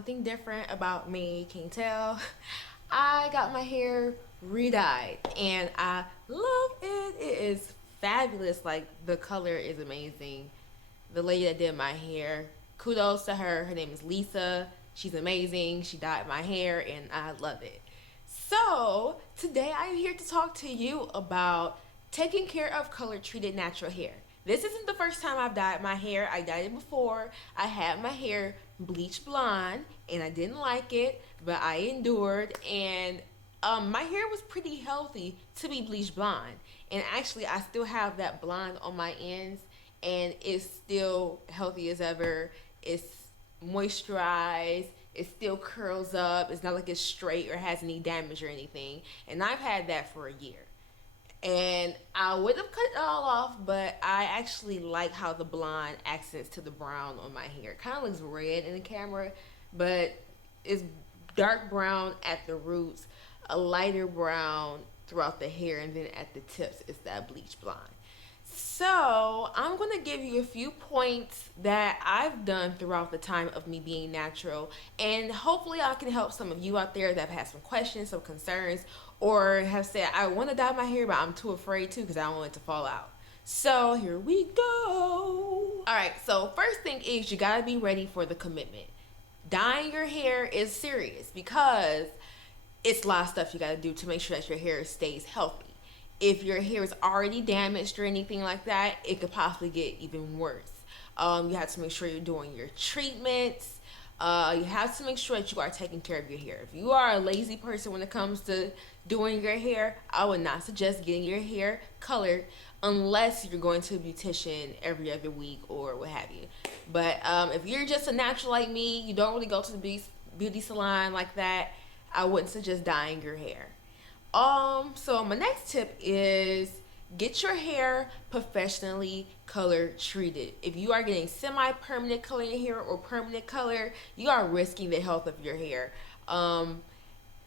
something different about me. Can you tell? I got my hair re-dyed and I love it. It is fabulous. Like, the color is amazing. The lady that did my hair, kudos to her. Her name is Lisa. She's amazing. She dyed my hair and I love it. So today I'm here to talk to you about taking care of color treated natural hair. This isn't the first time I've dyed my hair. I dyed it before. I had my hair bleach blonde and I didn't like it, but I endured. And my hair was pretty healthy to be bleach blonde. And actually, I still have that blonde on my ends, and it's still healthy as ever. It's moisturized. It still curls up. It's not like it's straight or has any damage or anything. And I've had that for a year. And I would have cut it all off, but I actually like how the blonde accents to the brown on my hair. It kind of looks red in the camera, but it's dark brown at the roots, a lighter brown throughout the hair, and then at the tips it's that bleach blonde. So I'm gonna give you a few points that I've done throughout the time of me being natural, and hopefully I can help some of you out there that have had some questions, some concerns, or have said I want to dye my hair but I'm too afraid to because I don't want it to fall out. So here we go. All right. So first thing is you gotta be ready for the commitment. Dyeing your hair is serious because it's a lot of stuff you gotta do to make sure that your hair stays healthy. If your hair is already damaged or anything like that, it could possibly get even worse. You have to make sure you're doing your treatments. You have to make sure that you are taking care of your hair. If you are a lazy person when it comes to doing your hair, I would not suggest getting your hair colored unless you're going to a beautician every other week or what have you. But if you're just a natural like me, you don't really go to the beauty salon like that, I wouldn't suggest dyeing your hair. So my next tip is get your hair professionally color treated. If you are getting semi-permanent color in your hair or permanent color, you are risking the health of your hair.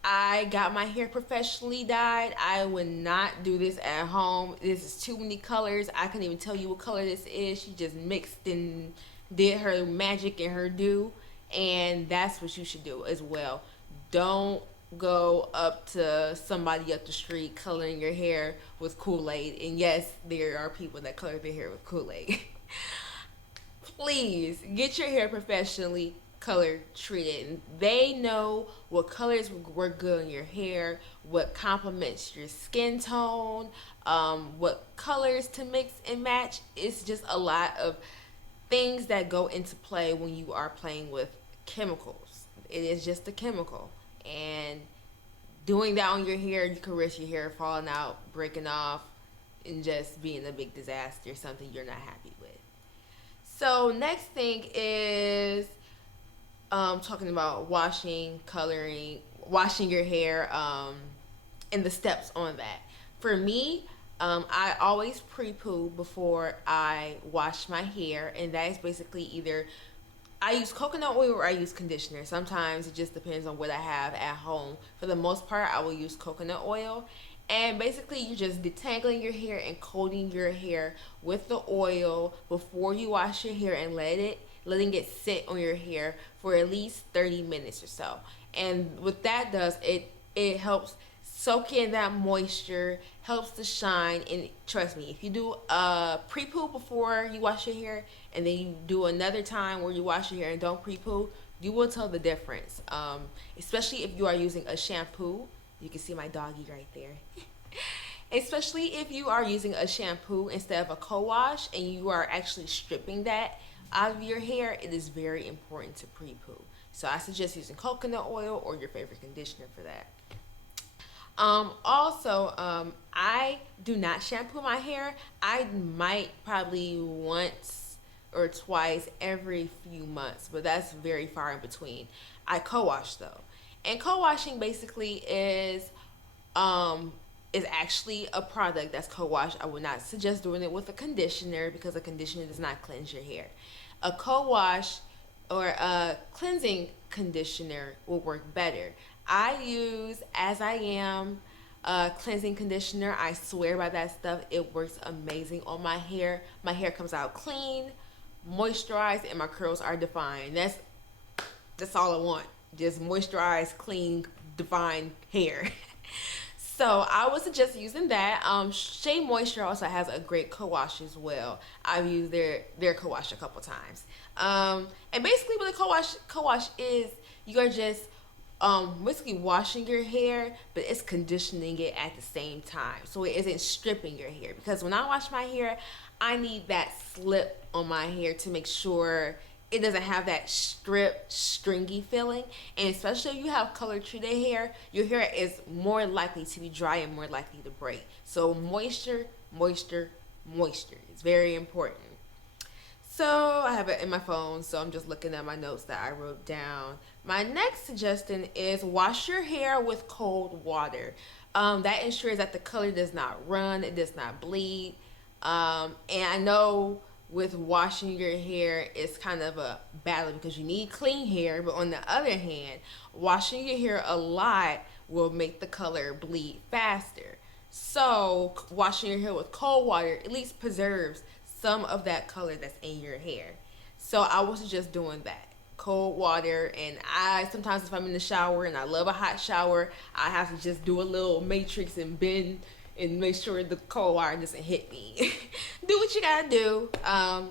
I got my hair professionally dyed. I would not do this at home. This is too many colors. I couldn't even tell you what color this is. She just mixed and did her magic and her do, and that's what you should do as well. Don't go up to somebody up the street coloring your hair with Kool-Aid. And yes, there are people that color their hair with Kool-Aid. Please get your hair professionally color treated. They know what colors work good on your hair, what complements your skin tone, what colors to mix and match. It's just a lot of things that go into play when you are playing with chemicals. It is just a chemical, and doing that on your hair, you can risk your hair falling out, breaking off, and just being a big disaster, something you're not happy with. So next thing is talking about washing, coloring, washing your hair, and the steps on that. For me, I always pre-poo before I wash my hair, and that is basically either I use coconut oil or I use conditioner. Sometimes it just depends on what I have at home. For the most part, I will use coconut oil. And basically, you're just detangling your hair and coating your hair with the oil before you wash your hair and letting it sit on your hair for at least 30 minutes or so. And what that does, it helps soak in that moisture, helps to shine. And trust me, if you do a pre-poo before you wash your hair and then you do another time where you wash your hair and don't pre-poo, you will tell the difference. Especially if you are using a shampoo. You can see my doggy right there. Especially if you are using a shampoo instead of a co-wash and you are actually stripping that out of your hair, it is very important to pre-poo. So I suggest using coconut oil or your favorite conditioner for that. I do not shampoo my hair. I might probably once or twice every few months, but that's very far in between. I co-wash though. And co-washing basically is actually a product that's co-wash. I would not suggest doing it with a conditioner because a conditioner does not cleanse your hair. A co-wash or a cleansing conditioner will work better. I use As I Am cleansing conditioner. I swear by that stuff. It works amazing on my hair. My hair comes out clean, moisturized, and my curls are defined. That's That's all I want. Just moisturized, clean, divine hair. So I would suggest using that. Shea Moisture also has a great co-wash as well. I've used their co-wash a couple times. And basically, what the co-wash is, you are just basically washing your hair, but it's conditioning it at the same time, so it isn't stripping your hair. Because when I wash my hair, I need that slip on my hair to make sure it doesn't have that strip stringy feeling. And especially if you have color treated hair, your hair is more likely to be dry and more likely to break. So moisture, moisture, moisture is very important. So I have it in my phone, so I'm just looking at my notes that I wrote down. My next suggestion is wash your hair with cold water. That ensures that the color does not run, it does not bleed. And I know with washing your hair, it's kind of a battle because you need clean hair, but on the other hand, washing your hair a lot will make the color bleed faster. So washing your hair with cold water at least preserves some of that color that's in your hair. So I was just doing that. Cold water, and I sometimes, if I'm in the shower and I love a hot shower, I have to just do a little matrix and bend and make sure the cold water doesn't hit me. Do what you gotta do.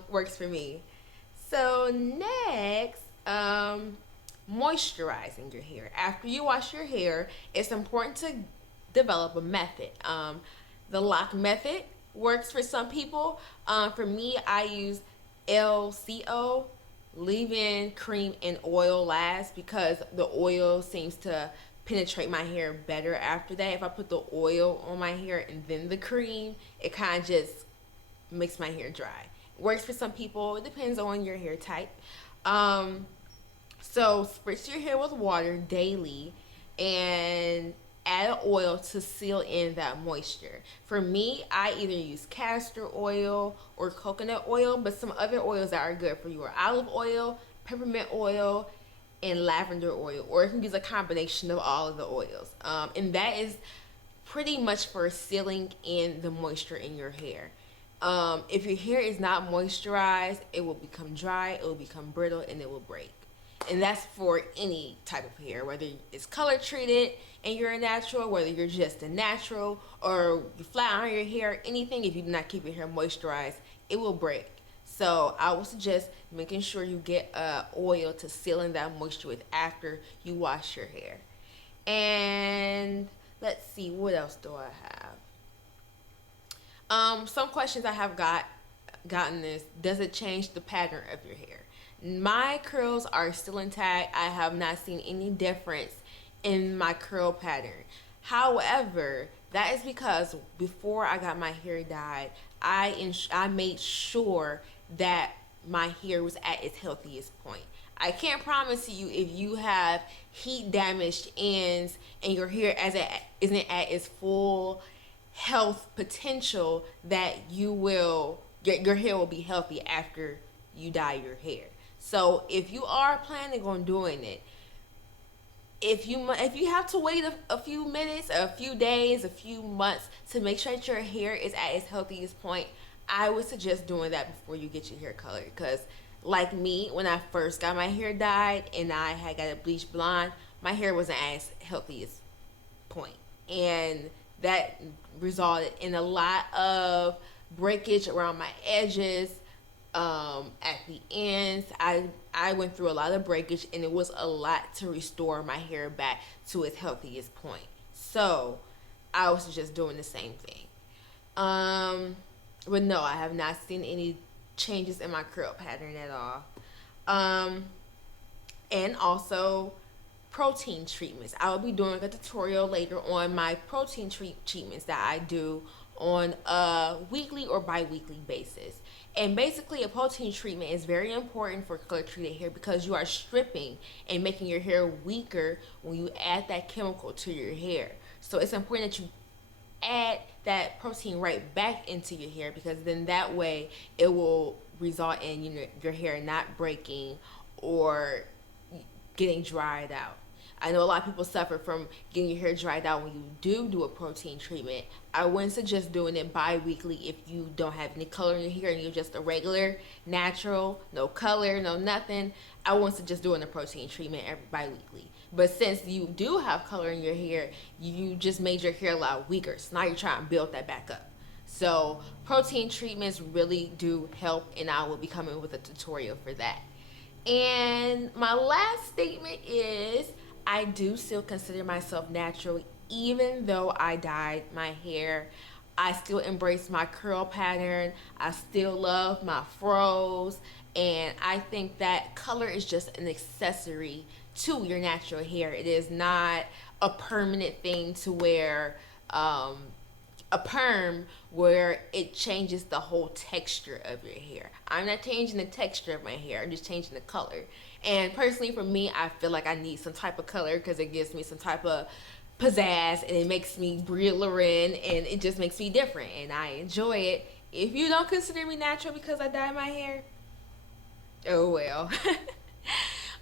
Works for me. So next, moisturizing your hair. After you wash your hair, it's important to develop a method. The lock method works for some people. For me, I use LCO, leave-in cream and oil last, because the oil seems to penetrate my hair better after that. If I put the oil on my hair and then the cream, it kind of just makes my hair dry. Works for some people. It depends on your hair type. So spritz your hair with water daily and add an oil to seal in that moisture. For me, I either use castor oil or coconut oil, but some other oils that are good for you are olive oil, peppermint oil, and lavender oil, or you can use a combination of all of the oils. And that is pretty much for sealing in the moisture in your hair. If your hair is not moisturized, it will become dry, it will become brittle, and it will break. And that's for any type of hair, whether it's color treated and you're a natural, whether you're just a natural, or you flat iron your hair, anything. If you do not keep your hair moisturized, it will break. So I would suggest making sure you get oil to seal in that moisture with after you wash your hair. And let's see, what else do I have? Some questions I have gotten is, does it change the pattern of your hair? My curls are still intact. I have not seen any difference in my curl pattern. However, that is because before I got my hair dyed, I made sure that my hair was at its healthiest point. I can't promise you if you have heat damaged ends and your hair isn't at its full health potential that your hair will be healthy after you dye your hair. So if you are planning on doing it, if you have to wait a few minutes, a few days, a few months to make sure that your hair is at its healthiest point, I would suggest doing that before you get your hair colored. Because like me, when I first got my hair dyed and I had got it bleached blonde, my hair wasn't at its healthiest point, and that resulted in a lot of breakage around my edges. At the ends, I went through a lot of breakage, and it was a lot to restore my hair back to its healthiest point. So I was just doing the same thing. But no, I have not seen any changes in my curl pattern at all. And also protein treatments. I will be doing a tutorial later on my protein treatments that I do on a weekly or bi-weekly basis. And basically, a protein treatment is very important for color treated hair because you are stripping and making your hair weaker when you add that chemical to your hair. So it's important that you add that protein right back into your hair, because then that way it will result in your hair not breaking or getting dried out. I know a lot of people suffer from getting your hair dried out when you do a protein treatment. I wouldn't suggest doing it bi-weekly if you don't have any color in your hair and you're just a regular, natural, no color, no nothing. I wouldn't suggest doing a protein treatment every bi-weekly. But since you do have color in your hair, you just made your hair a lot weaker. So now you're trying to build that back up. So protein treatments really do help, and I will be coming with a tutorial for that. And my last statement is I do still consider myself natural even though I dyed my hair. I still embrace my curl pattern. I still love my fros. And I think that color is just an accessory to your natural hair. It is not a permanent thing to wear a perm where it changes the whole texture of your hair. I'm not changing the texture of my hair, I'm just changing the color. And personally for me, I feel like I need some type of color because it gives me some type of pizzazz and it makes me Bria Loren and it just makes me different and I enjoy it. If you don't consider me natural because I dye my hair, oh well.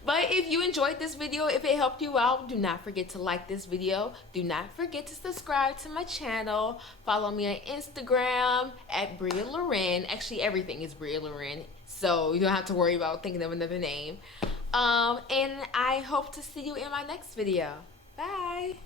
But if you enjoyed this video, if it helped you out, do not forget to like this video. Do not forget to subscribe to my channel. Follow me on Instagram at Bria Loren. Actually, everything is Bria Loren, so you don't have to worry about thinking of another name. And I hope to see you in my next video. Bye.